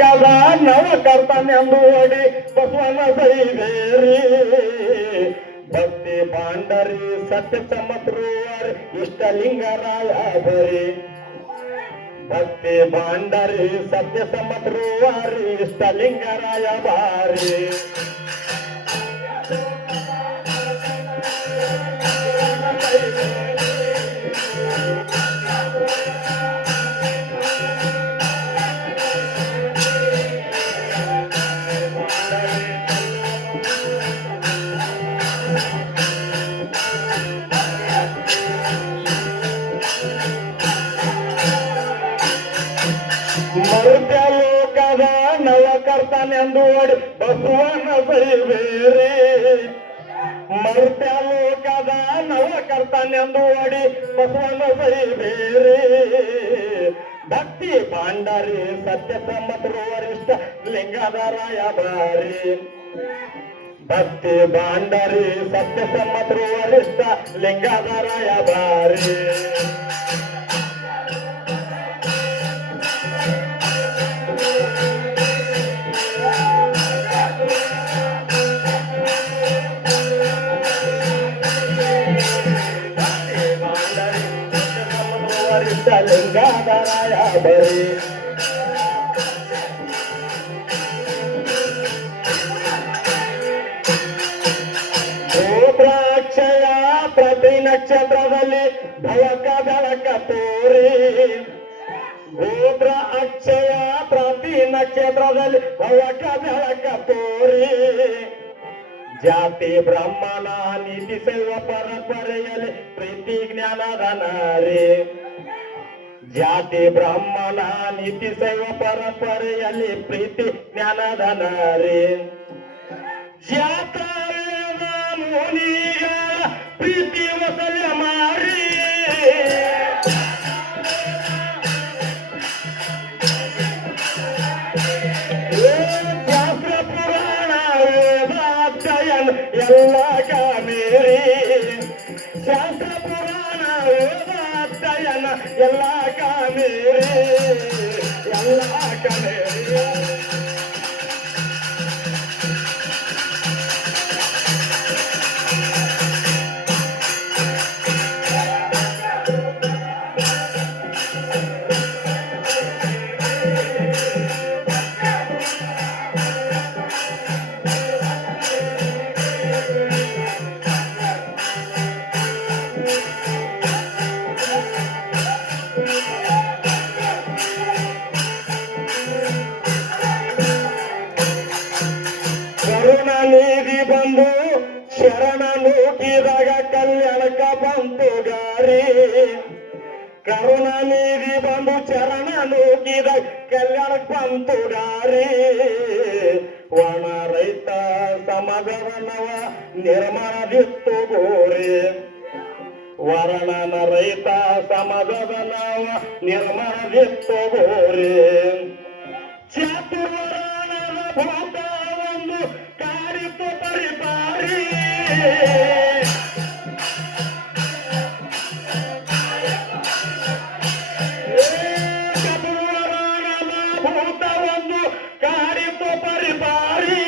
ಕದ ನವ ಕರ್ತಾನೆಂದು ಓಡಿ ಬಸವನ ಸೈದೇರಿ ಭಕ್ತಿ ಬಾಂಡರಿ ಸತ್ಯ ಸಮತ್ರುವರ್ ಇಷ್ಟಲಿಂಗರಾಯ ಬರಿ ಭಕ್ತಿ ಬಾಂಡರಿ ಸತ್ಯ ಸಮತ್ರುವರ್ ಇಷ್ಟಲಿಂಗರಾಯ ಬಾರಿ ಮರುತ್ಯ ಲೋಕದ ನವ ಕರ್ತಾನೆಂದು ಓಡಿ ಬಸವನ ಸೈಬೇರಿ ಮರುತ್ಯ ಲೋಕದ ನವ ಕರ್ತಾನೆಂದು ಓಡಿ ಬಸವನ ಸೈಬೇರಿ ಭಕ್ತಿ ಬಾಂಡರಿ ಸತ್ಯ ಸಮತ್ರು ವರಿಷ್ಠ ಲಿಂಗಧರಾಯ ಬಾರಿ ಭಕ್ತಿ ಬಾಂಡರಿ ಸತ್ಯ ಸಮತ್ರು ವರಿಷ್ಠ ಲಿಂಗಧರಾಯ ಬಾರಿ ಲಿಂಗಧರಾಯ ಬರಿ ಗೋತ್ರಾಕ್ಷಯ ಪ್ರತಿ ನಕ್ಷತ್ರದಲ್ಲಿ ಭವಕ ಬೆಳಕ ತೋರಿ ಗೋತ್ರ ಅಕ್ಷಯ ಪ್ರತಿ ನಕ್ಷತ್ರದಲ್ಲಿ ಭವಕ ಬೆಳಕ ತೋರಿ ಜಾತಿ ಬ್ರಹ್ಮಣ ನೀತಿ ಶೈವ ಪರಂಪರೆಯಲ್ಲಿ ಪ್ರೀತಿ ಜ್ಞಾನದ ನಾರಿ ಜಾತಿ ಬ್ರಾಹ್ಮಣ ನೀತಿ ಶೈವ ಪರಂಪರೆಯಲ್ಲಿ ಪ್ರೀತಿ ಜ್ಞಾನದ ನಾರಿ ಜಾತವೇದ ಮುನಿಗಳ ಪ್ರೀತಿ ವಸಲ ಮಾರಿ ಶಾಸ್ತ್ರ ಪುರಾಣ ವೇದಾಧ್ಯಯನ ಎಲ್ಲ ಕಾಮೇರಿ ಶಾಸ್ತ್ರ ಪುರಾಣ ವೇದಾಧ್ಯಯನ ಎಲ್ಲ ಕಾಮೇರಿ ಎಲ್ಲ ಕಾಮೇರಿ ಕರುಣಾನಿಧಿ ಬಂದು ಶರಣ ನೂಕಿದಾಗ ಕಲ್ಯಾಣಕ ಬಂತು ಗಾರಿ ಕರುಣಾನಿಧಿ ಬಂದು ಶರಣ ನೂಕಿದಾಗ ಕಲ್ಯಾಣಕ ಬಂತು ಗಾರಿ ಒಣ ರೈತ ಸಮಾಜವನವ ನಿರ್ಮಾಣದಿತ್ತು ಗೋರಿ ವರ್ಣನ ರೈತ ಸಮಾಜವನವ ನಿರ್ಮಾಣದಿತ್ತು ಗೋರಿ ಚಾತುರ್ವರ್ಣದ ಭೂತವನ್ನು ಕಾರಿತು ಪರಿಪಾರಿ ಚಾತುರ್ವರ್ಣದ ಭೂತವನ್ನು ಕಾರಿತು ಪರಿಪಾರಿ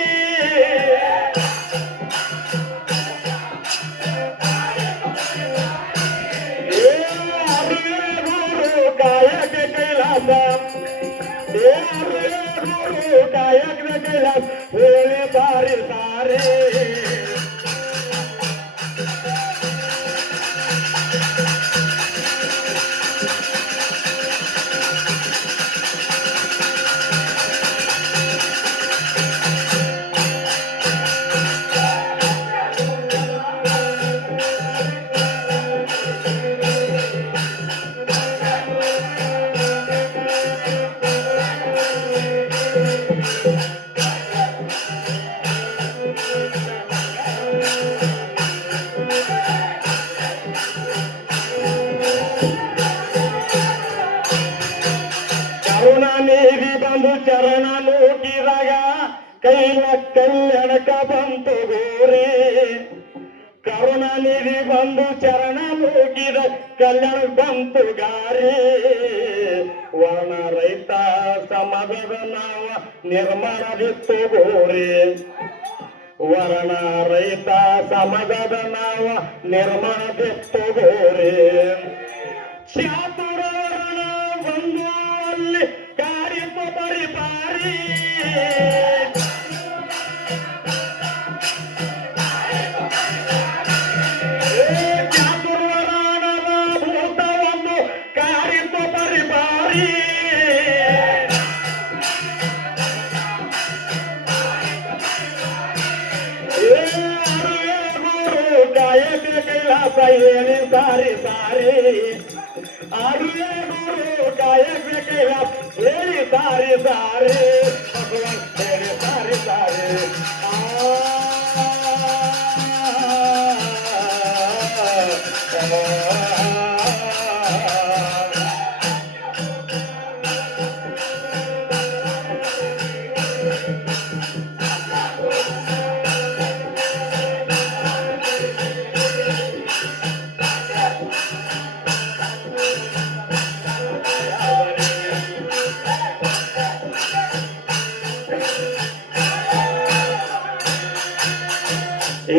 ಗುರು ಕಾಯಕ ಕೈಲಾಸ ಗುರು ಕಾಯಕ ಕೈಲಾಸ ಹೋಲಿ ಬಾರಿ ಸಾರೇ ಕರುಣಾನಿಧಿ ಬಂದು ಚರಣ ನೂಕಿದಾಗ ಕೈಲ ಕಲ್ಯಾಣಕ ಬಂತು ಗೋರಿ ಕರುಣಾನಿಧಿ ಬಂದು ಚರಣ ನೂಕಿದ ಕಲ್ಯಾಣ ಬಂತು ಗಾರಿ ವರ್ಣ ರೈತ ಸಮಾಜದ ನಾವ ನಿರ್ಮಾಣದಿತ್ತು ಗೋರಿ ವರ್ಣ ರೈತ ಸಮಾಜದ ನಾವ ನಿರ್ಮಾಣದಿತ್ತು ಗೋರಿ ಚಾತುರವರ್ಣ ಬಂದು ಅಲ್ಲಿ ಕಾರ್ಯಪ ಪರಿಪಾರಿ ಹೇಳಿ ಸಾರಿ ಸಾರಿ ಆಡುವೆ ಗುರು ಕಾಯಕ ಕೈಲಾಸ ಹೇಳಿ ಸಾರಿ ಸಾರಿ ಭಗವಂತ ಹೇಳಿ ಸಾರಿ ಸಾರಿ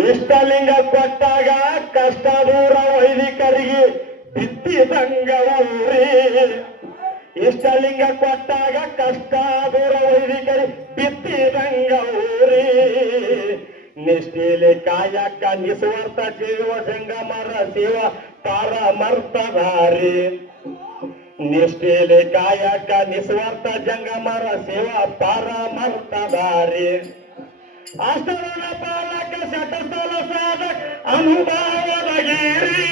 ಇಷ್ಟಲಿಂಗ ಕೊಟ್ಟಾಗ ಕಷ್ಟ ದೂರ ವೈದಿಕರಿಗೆ ಬಿತ್ತಿದಂಗ ಊರಿ ಇಷ್ಟಲಿಂಗ ಕೊಟ್ಟಾಗ ಕಷ್ಟ ದೂರ ವೈದಿಕರಿಗೆ ಬಿತ್ತಿದಂಗ ಊರಿ ನಿಷ್ಠೆಲೆ ಕಾಯಕ ನಿಸ್ವಾರ್ಥ ಜೀವ ಜಂಗಮರ ಶಿವ ಪಾರಮರ್ಥಧಾರಿ ನಿಷ್ಠೆಲೆ ಕಾಯಕ ನಿಸ್ವಾರ್ಥ ಜಂಗಮರ ಶಿವ ಪಾರಮರ್ಥಧಾರಿ ಅಷ್ಟರ ಪಾಲಕ ಶತಸ್ಥಲ ಸಾಧಕ ಅನುಭವದ ಗಿರಿ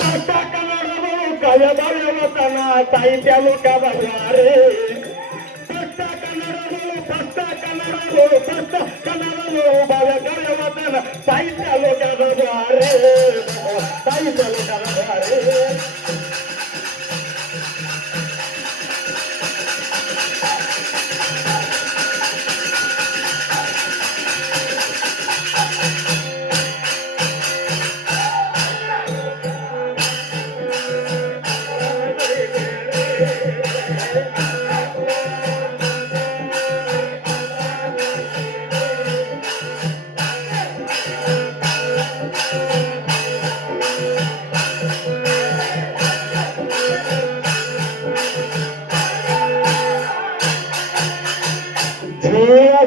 ಕಷ್ಟ ಕನ್ನಡಗಳು ಕವ ಬರೆಯುವತನ ಸಾಹಿತ್ಯ ಲೋಕದ ದ್ವಾರೆ ಕಷ್ಟ ಕನ್ನಡಗಳು ಭವ್ಯ ಬರೆಯುವತನ ಸಾಹಿತ್ಯ ಲೋಕದ ದ್ವಾರೆ ಸಾಹಿತ್ಯ ಲೋಕದ ದ್ವಾರೆ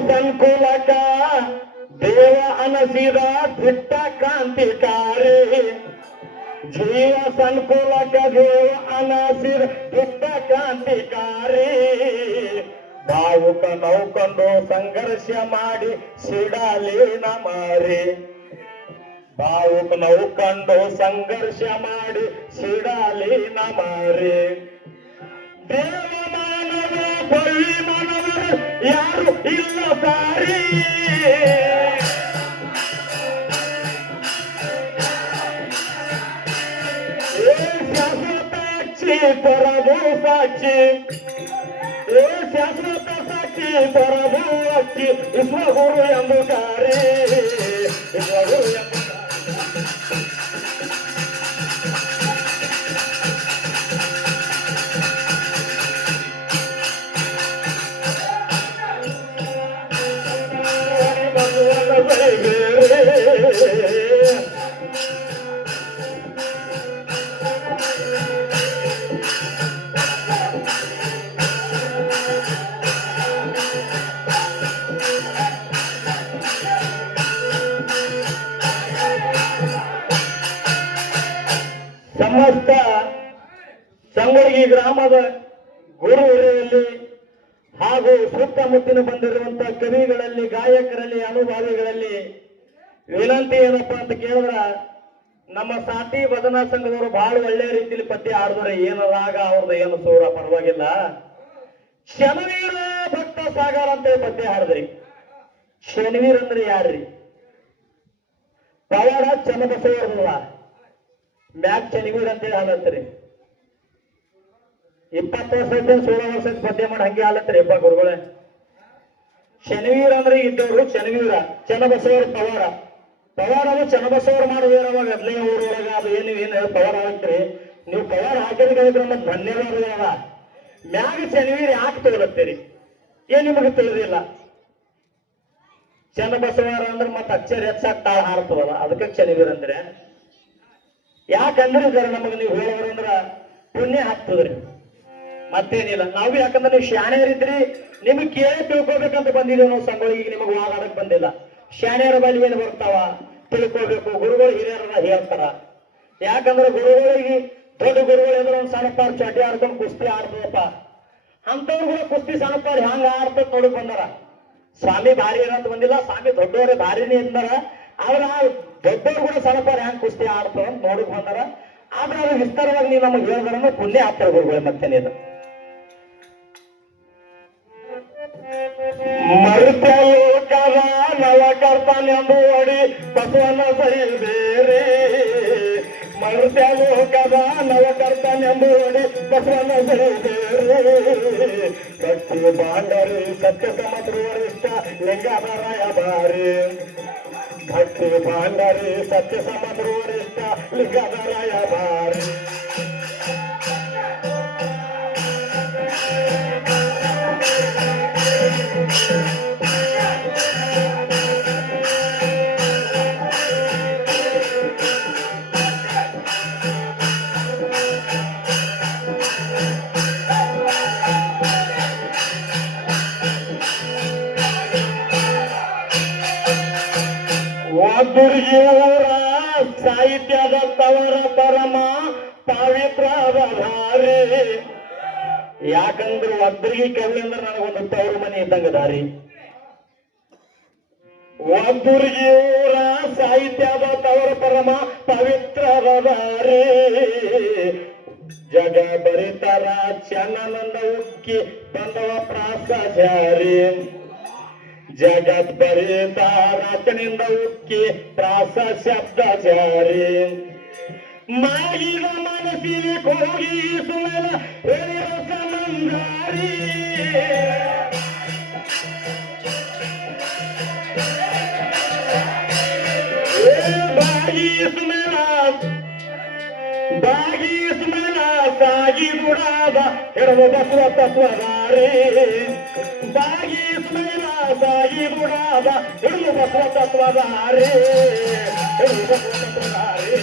ಸಂಕುಲಕ ದೇವ ಅನಸಿದ ದಿಟ್ಟ ಕ್ರಾಂತಿಕಾರಿ ಜೀವ ಸಂಕುಲಕ ದೇವ ಅನಸಿದ ದಿಟ್ಟ ಕ್ರಾಂತಿಕಾರಿ ಭಾವುಕ ನೌಕೊಂಡು ಸಂಘರ್ಷ ಮಾಡಿ ಸಿಡಲಿನ ಮಾರಿ ಭಾವುಕ ನೌಕೊಂಡು ಸಂಘರ್ಷ ಮಾಡಿ ಸಿಡಲಿನ ಮಾರಿ ದೇವ ಮಾನವ ಬಳಿ ಮಾನವರು ಯಾರು ಇಲ್ಲ ಸಾರಿ ಶಾಶ್ವತಾಕ್ಷಿ ಪರಭೂ ಸಾಕ್ಷಿ ಶಾಶ್ವತ ಸಾಕ್ಷಿ ಪರಭೂ ಅಕ್ಷಿ ವಿಶ್ವಗುರು ಎಂಬುದಾರಿ ವಿಶ್ವಗುರು ಎಂಬ ಸಮಸ್ತ ಸಂಗೊಳ್ಗಿ ಗ್ರಾಮದ ಗುರು ಹಿರಿಯರಲ್ಲಿ ಹಾಗೂ ಸುತ್ತಮುತ್ತಿನ ಬಂದಿರುವಂತಹ ಕವಿಗಳಲ್ಲಿ ಗಾಯಕರಲ್ಲಿ ಅನುಭಾವಿಗಳಲ್ಲಿ ವಿನಂತಿ ಏನಪ್ಪಾ ಅಂತ ಕೇಳಿದ್ರ ನಮ್ಮ ಸಾಟಿ ಭಜನಾ ಸಂಘದವರು ಬಹಳ ಒಳ್ಳೆ ರೀತಿಯಲ್ಲಿ ಪದ್ಯ ಹಾಡಿದ್ರೆ ಏನದಾಗ ಅವ್ರದ್ದು ಏನು ಸೂರ ಪರವಾಗಿಲ್ಲ ಶನವೀರ ಭಕ್ತ ಸಾಗರ ಅಂತೇಳಿ ಪದ್ಯ ಹಾಡಿದ್ರಿ ಶನಿವೀರ್ ಅಂದ್ರೆ ಯಾರ್ರಿ ಪವಾಡ ಚನ್ನಬಸವರಲ್ಲ ಮ್ಯಾಕ್ ಶನಿವೀರ್ ಅಂತೇಳಿ ಹಾಲತ್ರಿ 20 ವರ್ಷದ 16 ವರ್ಷದ ಪದ್ಯ ಮಾಡಿ ಹಂಗೆ ಹಾಲತ್ರಿ ಅಪ್ಪ ಗುರುಗಳೇ ಶನಿವೀರ ಅಂದ್ರೆ ಇದ್ದವರು ಶನಿವೀರ ಚನ್ನಬಸವರ ಪವಾಡ ಪವಾಡ ಅದು ಚನ್ನಬಸವರು ಮಾಡೋದೇನು ಅವಾಗ ಹದ್ನೇ ಊರೊಳಗ ಅದು ಏನು ಪವಾಡ ಹಾಕ್ರಿ ನೀವು ಪವಾಡ ಹಾಕಿದ್ರೆ ನಮ್ಮ ಧನ್ಯವಾದಗಳವ ಮ್ಯಾಗ ಶನಿವೀರ್ ಯಾಕೆ ತಗೊಳತ್ತೀರಿ ಏನ್ ನಿಮಗೆ ತಿಳಿದಿಲ್ಲ ಚನ್ನಬಸವರ ಅಂದ್ರೆ ಮತ್ತೆ ಅಚ್ಚರಿ ಹೆಚ್ಚಾಗಿ ತಾಳ ಹಾರ್ತದಲ್ಲ ಅದಕ್ಕೆ ಶನಿವೀರ್ ಅಂದ್ರೆ ಯಾಕಂದ್ರೆ ಜರ ನಮಗೆ ನೀವು ಹೇಳೋರಂದ್ರ ಪುಣ್ಯ ಹಾಕ್ತದ್ರಿ ಮತ್ತೇನಿಲ್ಲ ನಾವು ಯಾಕಂದ್ರೆ ನೀವು ಶಾಣೆಯರಿದ್ರಿ ನಿಮಗೆ ಕೇಳಿ ತಿಳ್ಕೊಬೇಕಂತ ಬಂದಿದ್ದೀವಿ ನಾವು ಸಂಘಗಳಿಗೆ ಈಗ ನಿಮಗೆ ವಾಗಾಡಕ್ ಬಂದಿಲ್ಲ ಶಾಣೆಯರ ಬಳಿ ಏನು ಬರ್ತಾವ ತಿಳ್ಕೊಬೇಕು ಗುರುಗಳು ಹಿರಿಯರನ್ನ ಹೇಳ್ತಾರ ಯಾಕಂದ್ರೆ ಗುರುಗಳಿಗೆ ದೊಡ್ಡ ಗುರುಗಳು ಎದುರು ಒಂದು ಸಣ್ಣಪಾರ್ ಚಟಿ ಆಡ್ಕೊಂಡು ಕುಸ್ತಿ ಆಡ್ತದಪ್ಪ ಅಂತವ್ರು ಕೂಡ ಕುಸ್ತಿ ಸಣ್ಣಪಾರ್ ಹ್ಯಾಂಗ ಆಡ್ತದ ನೋಡಕ್ ಬಂದಾರ ಸ್ವಾಮಿ ಭಾರಿ ಏನಂತ ಬಂದಿಲ್ಲ ಸ್ವಾಮಿ ದೊಡ್ಡವರೇ ಭಾರಿನೇ ಇದ್ದಾರ ಆದ್ರ ದೊಡ್ಡವ್ರು ಕೂಡ ಸಣ್ಣಪಾರ್ ಹ್ಯಾಂಗ ಕುಸ್ತಿ ಆಡ್ತದ ಅಂತ ನೋಡಕ್ ಬಂದಾರ ಆದ್ರೆ ಅದು ವಿಸ್ತಾರವಾಗಿ ನೀವು ನಮಗೆ ಹೇಳಿದ್ರನ್ನು ಪುಣ್ಯ ಆಗ್ತಾರೆ ಗುರುಗಳು ಮತ್ತೇನಿಲ್ಲ ಮರುತ ಲೋಕದ ನವಕರ್ತನೆಂಬುವಡಿ ಬಸವನ ಸರಿ ಬೇರೆ ಮರುತ ಲೋಕದ ನವಕರ್ತನೆಂಬುವಡಿ ಬಸವನ ಸರಿ ಬೇರೆ ಭಕ್ತಿ ಬಾಂಡರಿ ಸತ್ಯ ಸಮದ್ರವರಿಷ್ಠ ಲಿಂಗಧರಾಯ ಬಾರಿ ಭಕ್ತಿ ಬಾಂಡರಿ ಸತ್ಯ ಸಮದ್ರವರಿಷ್ಠ ಲಿಂಗಧರಾಯ ಬಾರಿ ದುರ್ಗಿಯವರ ಸಾಹಿತ್ಯದ ತವರ ಪರಮ ಪವಿತ್ರದ ದಾರಿ ಯಾಕಂದ್ರೆ ಒಬ್ಬರಿಗೆ ಕವಿ ಅಂದ್ರೆ ನನಗೊಂದು ತವರು ಮನೆ ಇದ್ದಂಗ ದಾರಿ ಒಬ್ಬರಿಗಿಯವರ ಸಾಹಿತ್ಯದ ತವರ ಪರಮ ಪವಿತ್ರದ ದಾರಿ ಜಗ ಬರಿತರ ಚನ್ನನಂದ ಉಕ್ಕಿ ಬಂದವ ಪ್ರಾಸಾಚಾರಿ ಜಗತ್ ಬರಿತ ರಾಚನಿಂದ ಉಕ್ಕಿ ಪ್ರಾಸ ಶಬ್ದ ಜಾರಿ ಮಾಗಿದ ಮನಸ್ಸಿನ ಹೋಗಿ ಸುಮಲ ಹೇಳಿರ ಸಮಂದಾರಿ ಬಾಗಿ ಸುಮಲ ಸಾಗಿ ಗುಡಾದ ಹಿಡದ ಬಸವ ತತ್ವದಾರಿ ಬಾಗಿ ಸುಮಲ ಸಾಗಿ ಗುಡಾದ ಹಿಡಿದು ಬಸವ ತತ್ವದಾರಿ ಹಿಡಿದು ಬಸವ ತತ್ವದಾರಿ